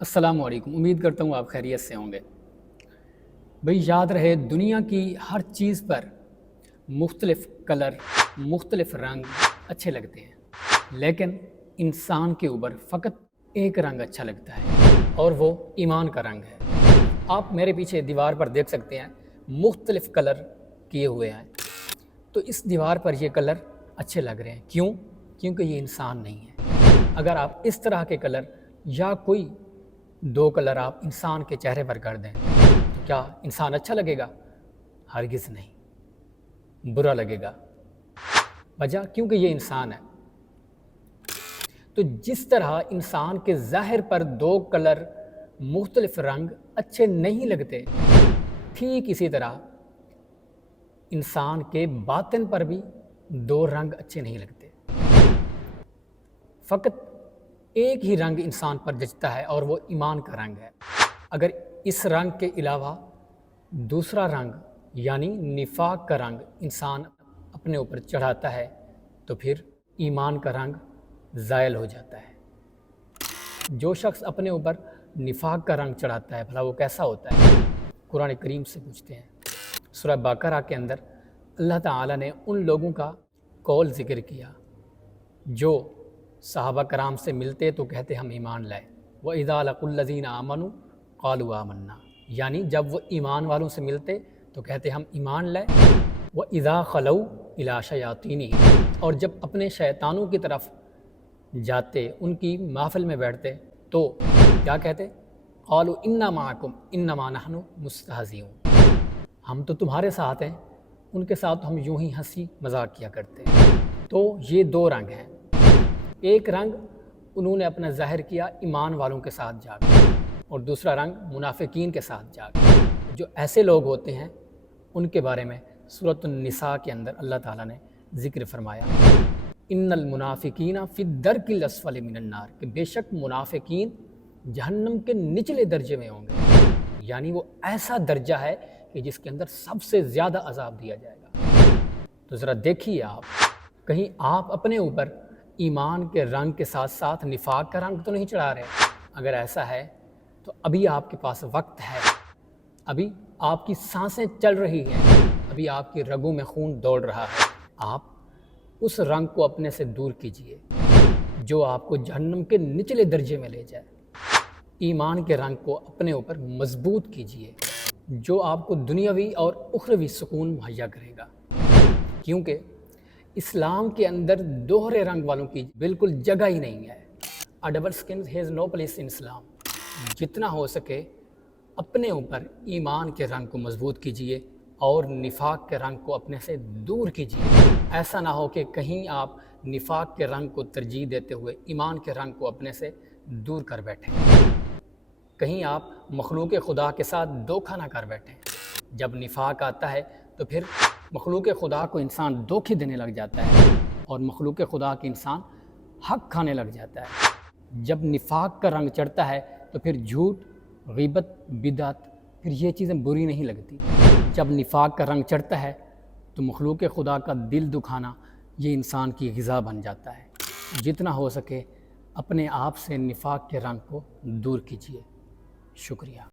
अस्सलाम वालेकुम। उम्मीद करता हूँ आप खैरियत से होंगे। भाई याद रहे, दुनिया की हर चीज़ पर मुख्तलिफ़ कलर, मुख्तलिफ़ रंग अच्छे लगते हैं, लेकिन इंसान के ऊपर फ़कत एक रंग अच्छा लगता है और वो ईमान का रंग है। आप मेरे पीछे दीवार पर देख सकते हैं, मुख्तलिफ़ कलर किए हुए हैं। तो इस दीवार पर ये कलर अच्छे लग रहे हैं। क्यों? क्योंकि ये इंसान नहीं है। अगर आप इस तरह के कलर या कोई दो कलर आप इंसान के चेहरे पर कर दें तो क्या इंसान अच्छा लगेगा? हरगिज़ नहीं, बुरा लगेगा। वजह क्योंकि ये इंसान है। तो जिस तरह इंसान के ज़ाहिर पर दो कलर, मुख्तलिफ रंग अच्छे नहीं लगते, ठीक इसी तरह इंसान के बातिन पर भी दो रंग अच्छे नहीं लगते। फ़कत एक ही रंग इंसान पर जचता है और वो ईमान का रंग है। अगर इस रंग के अलावा दूसरा रंग यानी निफाक का रंग इंसान अपने ऊपर चढ़ाता है तो फिर ईमान का रंग ज़ायल हो जाता है। जो शख्स अपने ऊपर निफाक का रंग चढ़ाता है, भला वो कैसा होता है? कुरान करीम से पूछते हैं। सूरह बकरा के अंदर अल्लाह ताला ने उन लोगों का कौल ज़िक्र किया जो सहाबा कराम से मिलते तो कहते हम ईमान लाए। व इज़ा लक़ुल्लज़ीना आमनू क़ालू आमन्ना, यानी जब वो ईमान वालों से मिलते तो कहते हम ईमान लाए। व इज़ा ख़लऊ इला शयातीनिहिम, और जब अपने शैतानों की तरफ जाते, उनकी महफ़िल में बैठते तो क्या कहते? क़ालू इन्ना माअकुम इन्नमा नहनु मुस्तहज़िऊन, हम तो तुम्हारे साथ हैं, उनके साथ तो हम यूं ही हंसी मजाक किया करते हैं। तो ये दो रंग हैं। एक रंग उन्होंने अपना ज़ाहिर किया ईमान वालों के साथ जाकर, और दूसरा रंग मुनाफिकीन के साथ जाकर। जो ऐसे लोग होते हैं उनके बारे में सूरत निसा के अंदर अल्लाह ताला ने ज़िक्र फरमाया, इन्नल मुनाफिकीना फी दरकिल अस्फली मिनन नार, कि बेशक मुनाफिकीन जहन्नम के निचले दर्जे में होंगे। यानी वो ऐसा दर्जा है कि जिसके अंदर सबसे ज़्यादा अजाब दिया जाएगा। तो ज़रा देखिए आप, कहीं आप अपने ऊपर ईमान के रंग के साथ साथ निफाक का रंग तो नहीं चढ़ा रहे? अगर ऐसा है तो अभी आपके पास वक्त है, अभी आपकी सांसें चल रही हैं, अभी आपकी रगों में खून दौड़ रहा है। आप उस रंग को अपने से दूर कीजिए जो आपको जहन्नम के निचले दर्जे में ले जाए। ईमान के रंग को अपने ऊपर मजबूत कीजिए जो आपको दुनियावी और उखरवी सुकून मुहैया करेगा। क्योंकि इस्लाम के अंदर दोहरे रंग वालों की बिल्कुल जगह ही नहीं है। A double skin has no place in Islam. जितना हो सके अपने ऊपर ईमान के रंग को मजबूत कीजिए और निफाक के रंग को अपने से दूर कीजिए। ऐसा ना हो कि कहीं आप निफाक के रंग को तरजीह देते हुए ईमान के रंग को अपने से दूर कर बैठें। कहीं आप मखलूक खुदा के साथ धोखा ना कर बैठें। जब निफाक आता है तो फिर मखलूक खुदा को इंसान धोखे देने लग जाता है और मखलूक खुदा के इंसान हक खाने लग जाता है। जब निफाक का रंग चढ़ता है तो फिर झूठ, ग़ीबत, बिदअत, फिर ये चीज़ें बुरी नहीं लगती। जब निफाक का रंग चढ़ता है तो मखलूक खुदा का दिल दुखाना ये इंसान की ग़िज़ा बन जाता है। जितना हो सके अपने आप से निफाक के रंग को दूर कीजिए। शुक्रिया।